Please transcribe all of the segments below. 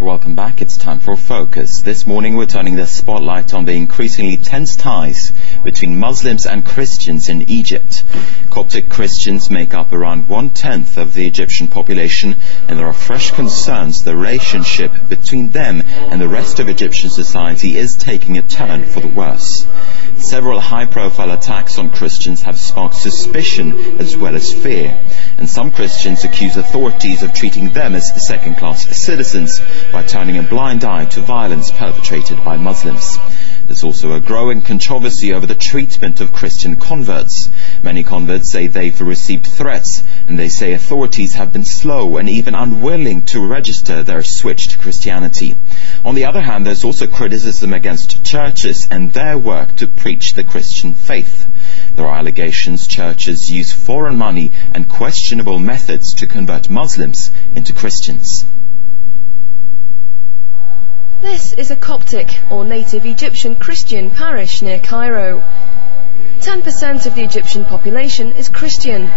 Welcome back. It's time for Focus. This morning we're turning the spotlight on the increasingly tense ties between Muslims and Christians in Egypt. Coptic Christians make up around 1/10 of the Egyptian population, and there are fresh concerns the relationship between them and the rest of Egyptian society is taking a turn for the worse. Several high-profile attacks on Christians have sparked suspicion as well as fear, and some Christians accuse authorities of treating them as second-class citizens by turning a blind eye to violence perpetrated by Muslims. There's also a growing controversy over the treatment of Christian converts. Many converts say they've received threats, and they say authorities have been slow and even unwilling to register their switch to Christianity. On the other hand, there's also criticism against churches and their work to preach the Christian faith. There are allegations churches use foreign money and questionable methods to convert Muslims into Christians. This is a Coptic, or native Egyptian Christian parish near Cairo. 10% of the Egyptian population is Christian.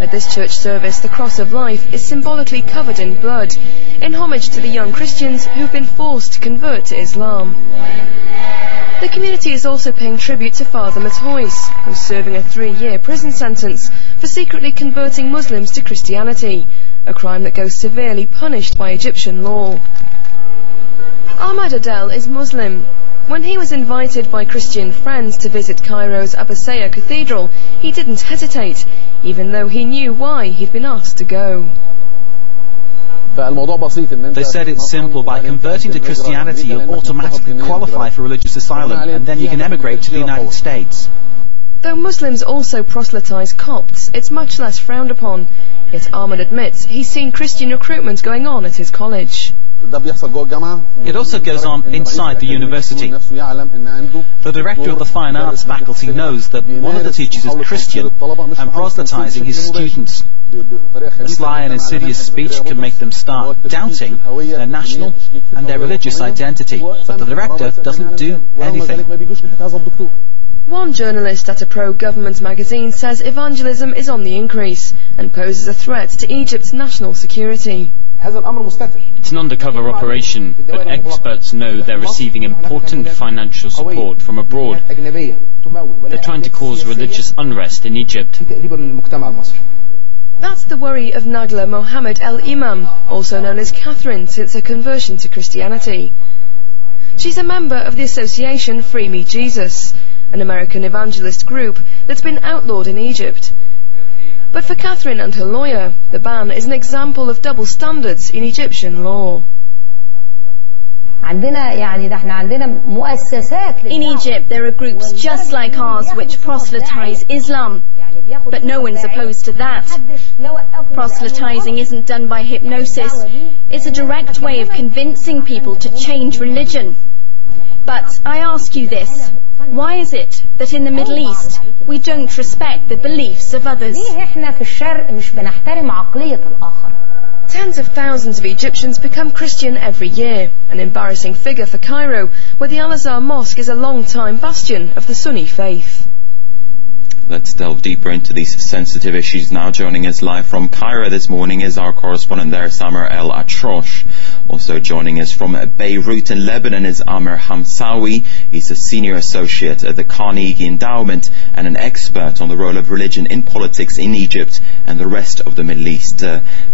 At this church service, the Cross of Life is symbolically covered in blood, in homage to the young Christians who've been forced to convert to Islam. The community is also paying tribute to Father Matois, who's serving a 3-year prison sentence for secretly converting Muslims to Christianity, a crime that goes severely punished by Egyptian law. Ahmad Adel is Muslim. When he was invited by Christian friends to visit Cairo's Abbasiyya Cathedral, he didn't hesitate, even though he knew why he'd been asked to go. They said it's simple. By converting to Christianity, you'll automatically qualify for religious asylum, and then you can emigrate to the United States. Though Muslims also proselytize Copts, it's much less frowned upon. Yet Ahmad admits he's seen Christian recruitment going on at his college. It also goes on inside the university. The director of the Fine Arts faculty knows that one of the teachers is Christian and proselytizing his students. A sly and insidious speech can make them start doubting their national and their religious identity, but the director doesn't do anything. One journalist at a pro-government magazine says evangelism is on the increase and poses a threat to Egypt's national security. It's an undercover operation, but experts know they're receiving important financial support from abroad. They're trying to cause religious unrest in Egypt. That's the worry of Nagla Mohammed El Imam, also known as Catherine since her conversion to Christianity. She's a member of the association Free Me Jesus, an American evangelist group that's been outlawed in Egypt. But for Catherine and her lawyer, the ban is an example of double standards in Egyptian law. In Egypt, there are groups just like ours which proselytize Islam, but no one's opposed to that. Proselytizing isn't done by hypnosis. It's a direct way of convincing people to change religion. But I ask you this, why is it that in the Middle East we don't respect the beliefs of others? Tens of thousands of Egyptians become Christian every year, an embarrassing figure for Cairo, where the Al-Azhar Mosque is a long-time bastion of the Sunni faith. Let's delve deeper into these sensitive issues now. Joining us live from Cairo this morning is our correspondent there, Samer El Atrosh. Also joining us from Beirut in Lebanon is Amer Hamsawi. He's a senior associate at the Carnegie Endowment and an expert on the role of religion in politics in Egypt and the rest of the Middle East.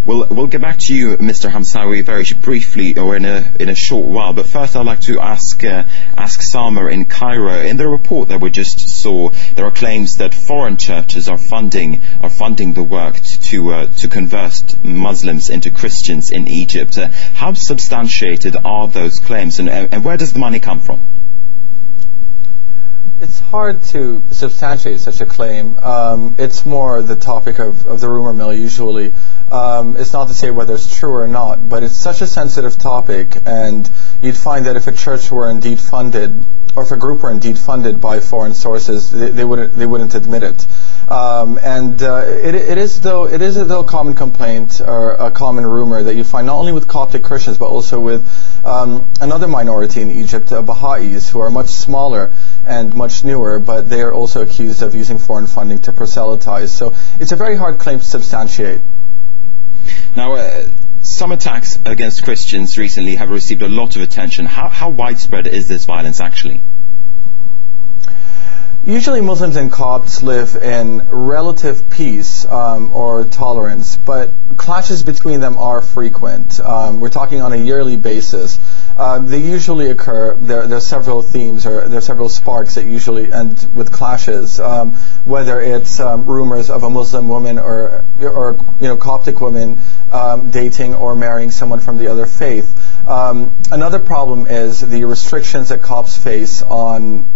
We'll get back to you, Mr. Hamsawi, very briefly, or in a short while. But first, I'd like to ask Samer in Cairo. In the report that we just saw, there are claims that foreign churches are funding the work to convert Muslims into Christians in Egypt. How substantiated are those claims, and where does the money come from? It's hard to substantiate such a claim. It's more the topic of the rumor mill usually. It's not to say whether it's true or not, but it's such a sensitive topic, and you'd find that if a church were indeed funded, or if a group were indeed funded by foreign sources, they wouldn't admit it. It is a common complaint or a common rumor that you find not only with Coptic Christians but also with another minority in Egypt, Baha'is, who are much smaller and much newer, but they are also accused of using foreign funding to proselytize. So it's a very hard claim to substantiate. Now, Some attacks against Christians recently have received a lot of attention. How widespread is this violence actually? Usually Muslims and Copts live in relative peace or tolerance, but clashes between them are frequent. We're talking on a yearly basis. They usually occur, there are several themes, or there are several sparks that usually end with clashes, whether it's rumors of a Muslim woman or Coptic women dating or marrying someone from the other faith. Another problem is the restrictions that Copts face on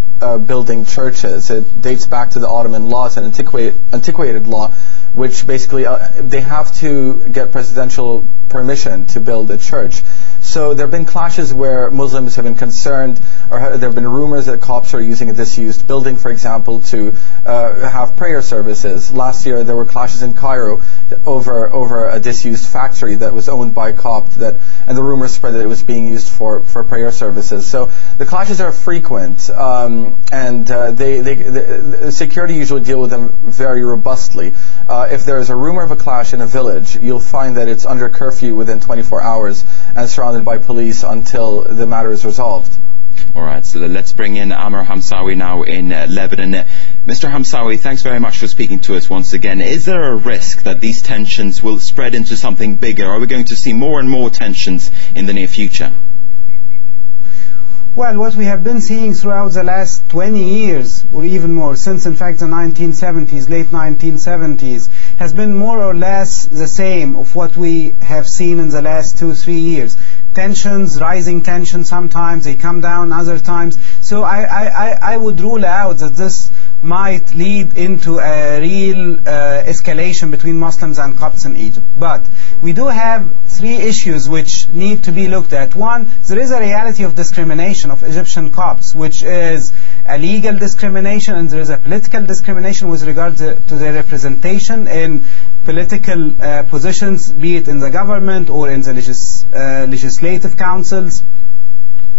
building churches. It dates back to the Ottoman laws and antiquated law, which basically they have to get presidential permission to build a church. So there have been clashes where Muslims have been concerned, or there have been rumors that Copts are using a disused building, for example, to have prayer services. Last year there were clashes in Cairo over a disused factory that was owned by Copt, and the rumors spread that it was being used for prayer services. So the clashes are frequent, and the security usually deal with them very robustly. If there is a rumor of a clash in a village, you'll find that it's under curfew within 24 hours and surrounded by police until the matter is resolved. All right, so let's bring in Amr Hamsawi now in Lebanon. Mr. Hamsawi, thanks very much for speaking to us once again. Is there a risk that these tensions will spread into something bigger? Are we going to see more and more tensions in the near future? Well, what we have been seeing throughout the last 20 years, or even more, since in fact the 1970s, late 1970s, has been more or less the same of what we have seen in the last 2-3 years. Tensions, rising tensions, sometimes they come down, other times. So I would rule out that this might lead into a real escalation between Muslims and Copts in Egypt. But we do have 3 issues which need to be looked at. One, there is a reality of discrimination of Egyptian Copts, which is a legal discrimination, and there is a political discrimination with regard to their representation in political positions, be it in the government or in the legislative councils,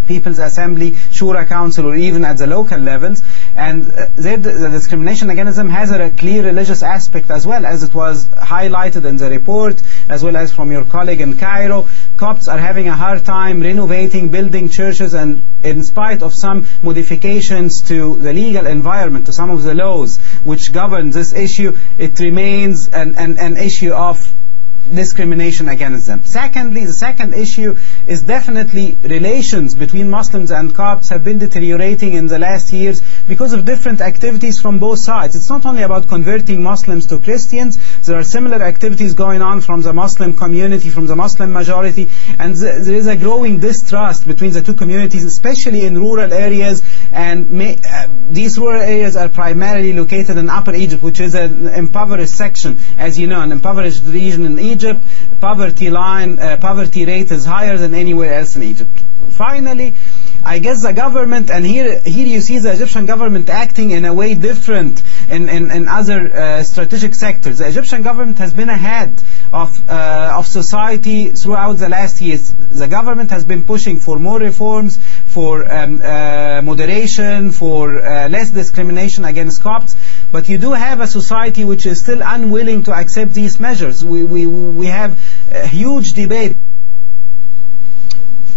People's Assembly, Shura Council, or even at the local levels. And the discrimination against them has a clear religious aspect as well, as it was highlighted in the report, as well as from your colleague in Cairo. Copts are having a hard time renovating, building churches, and in spite of some modifications to the legal environment, to some of the laws which govern this issue, it remains an issue of discrimination against them. Secondly, the second issue is definitely relations between Muslims and Copts have been deteriorating in the last years because of different activities from both sides. It's not only about converting Muslims to Christians. There are similar activities going on from the Muslim community, from the Muslim majority, and there is a growing distrust between the two communities, especially in rural areas, and these rural areas are primarily located in Upper Egypt, which is an impoverished section, as you know, an impoverished region in Egypt. Poverty rate is higher than anywhere else in Egypt. Finally, I guess the government, and here you see the Egyptian government acting in a way different in other strategic sectors. The Egyptian government has been ahead of society throughout the last years. The government has been pushing for more reforms, for moderation, for less discrimination against Copts. But you do have a society which is still unwilling to accept these measures. We have a huge debate.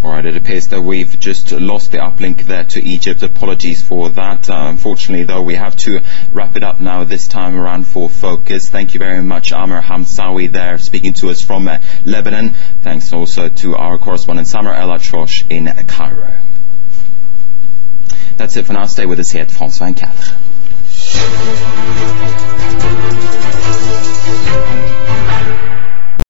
All right, it appears that we've just lost the uplink there to Egypt. Apologies for that. Unfortunately, though, we have to wrap it up now this time around for Focus. Thank you very much, Amr Hamsawi there, speaking to us from Lebanon. Thanks also to our correspondent, Samer El Atrosh in Cairo. That's it for now. Stay with us here at France 24.